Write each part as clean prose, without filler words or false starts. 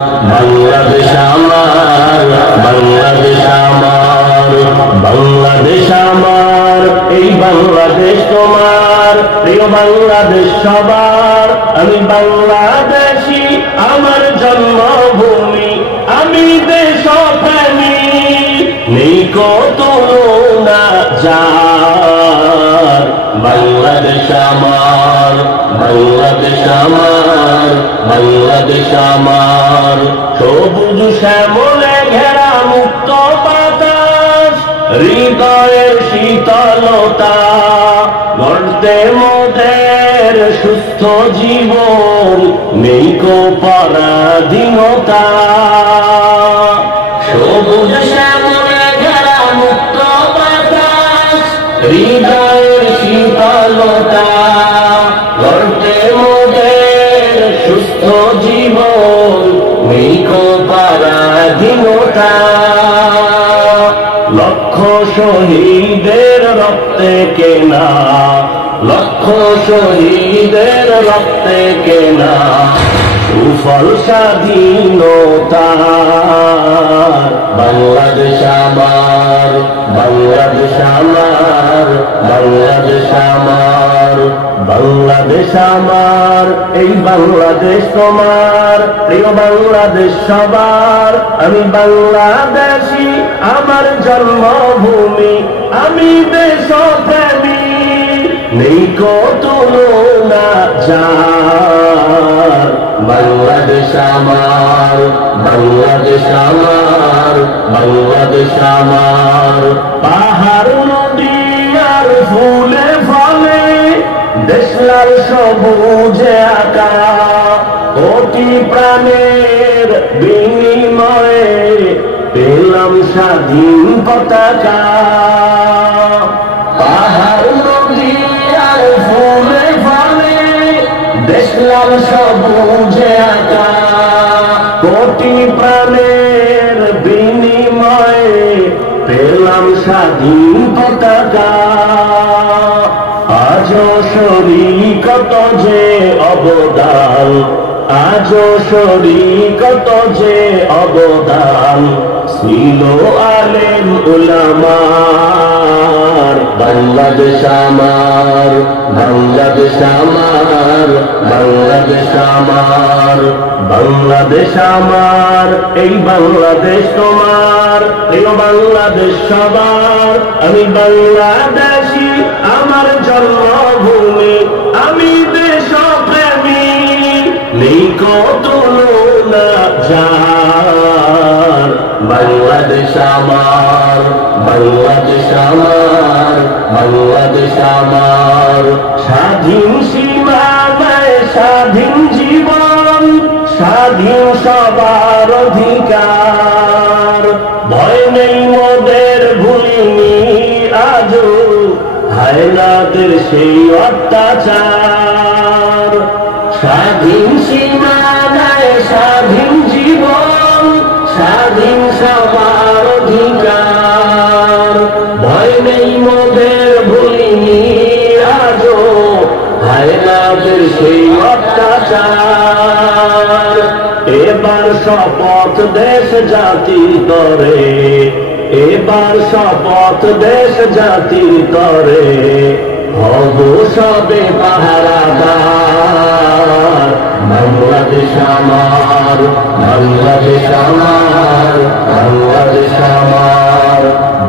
বাংলাদেশ আমার, বাংলাদেশ আমার, বাংলাদেশ আমার, এই বাংলাদেশ তোমার, প্রিয় বাংলাদেশ সবার। আমি বাংলাদেশী, আমার জন্মভূমি, আমি দেশপ্রেমী, নেই কত তুলনা যার। বাংলাদেশ আমার, বাংলাদেশ আমার, বাংলাদেশ আমার, সবুজ শ্যামলে ঘেরা মুক্ত বাতাস, হৃদয়ের শীতলতা, গর্তে মোদের সুস্থ জীবন, নেই কো পরাধীনতা। সবুজ শ্যামলে ঘেরা মুক্ত বাতাস, হৃদয়ের শীতলতা, গর্তে মোদের সুস্থ জীবন, নেই কো পরাধীনতা। লক্ষ শহীদের রক্তে কেনা, লক্ষ শহীদের রক্তে কেনা, সুফল স্বাধীনতা। বাংলাদেশ আমার, বাংলাদেশ আমার, বাংলাদেশ আমার, বাংলাদেশ আমার, এই বাংলাদেশ তোমার, প্রিয় বাংলাদেশ সবার। আমি বাংলাদেশী, আমার জন্মভূমি, আমি দেশপ্রেমী, নেই কো তুলনা যার। বাংলাদেশ আমার, বাংলাদেশ আমার, বাংলাদেশ আমার, পাহাড় নদী আর ফুলে ফলে, দেশলাল সবুজে আঁকা, কোটি প্রাণের বিনিময়ে পেলাম স্বাধীন পতাকা। পাহাড় নদী আর ফুলে ফলে, দেশলাল সবুজে আঁকা, কোটি প্রাণের বিনিময়ে পেলাম স্বাধীন পতাকা। আজও শরীকত যে অবদান, আজও শরীকত যে অবদান, ছিল আলেম উলামার। বাংলাদেশ আমার, বাংলাদেশ আমার, বাংলাদেশ আমার, বাংলাদেশ আমার, এই বাংলাদেশ তোমার, প্রিয় বাংলাদেশ সবার। আমি বাংলাদেশী, আমার জন্মভূমি, আমি দেশপ্রেমী, নেই কো তুলনা যার। বাংলাদেশ আমার, বাংলাদেশ আমার, বাংলাদেশ আমার, স্বাধীন সীমানায় স্বাধীন জীবন, স্বাধীন সবার অধিকার। ভয় নেই মোদের, ভুলিনি আজও হায়নাদের সেই অত্যাচার। স্বাধীন সীমানায় স্বাধীন জীবন, স্বাধীন সবার অধিকার। ভয় নেই মোদের, ভুলিনি আজও হায়নাদের সেই অত্যাচার। এবার শপথ দেশ জাতির তরে, এবার শপথ দেশ জাতির তরে, হব সবে পাহারাদার। বাংলাদেশ আমার, বাংলাদেশ আমার, বাংলাদেশ আমার,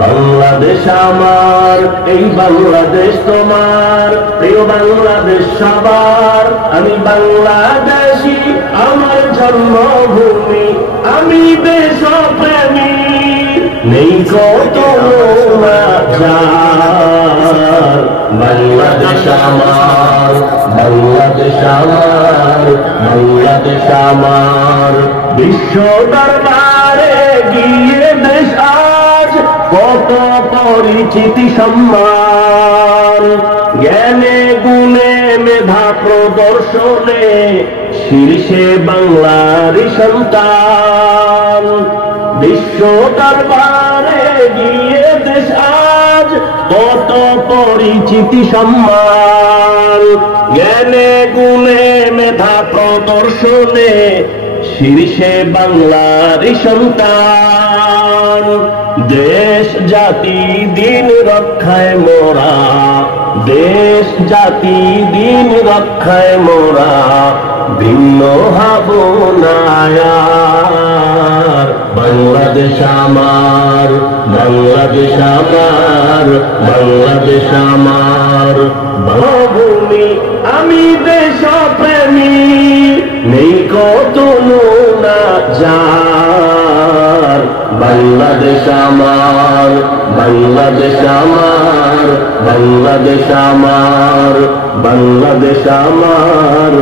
বাংলাদেশ আমার, এই বাংলাদেশ তোমার, প্রিয় বাংলাদেশ সবার। আমি বাংলাদেশী, আমার জন্মভূমি, আমি দেশপ্রেমী, নেই কো তুলনা যার। বাংলাদেশ আমার, বাংলাদেশ আমার, বাংলাদেশ আমার, বিশ্ব দরবারে গিয়ে দেশ আজ কত পরিচিতি সম্মান। জ্ঞানে গুণে মেধা প্রদর্শনে শীর্ষে বাংলারই সন্তান। বিশ্ব দরবারে গিয়ে দেশ আজ কত পরিচিতি সম্মান। জ্ঞানে গুণে মেধা প্রদর্শনে শীর্ষে বাংলার সন্তান, দেশ জাতি দিন রক্ষায় মোরা, দেশ জাতি দিন রক্ষায় মোরা, ভিন্ন হব না আর। বাংলাদেশ আমার, বাংলাদেশ আমার, বাংলাদেশ আমার ভূমি, আমি দেশপ্রেমী, নেই কত না যার। বাংলাদেশ আমার, বাংলাদেশ আমার, বাংলাদেশ আমার, বাংলাদেশ আমার।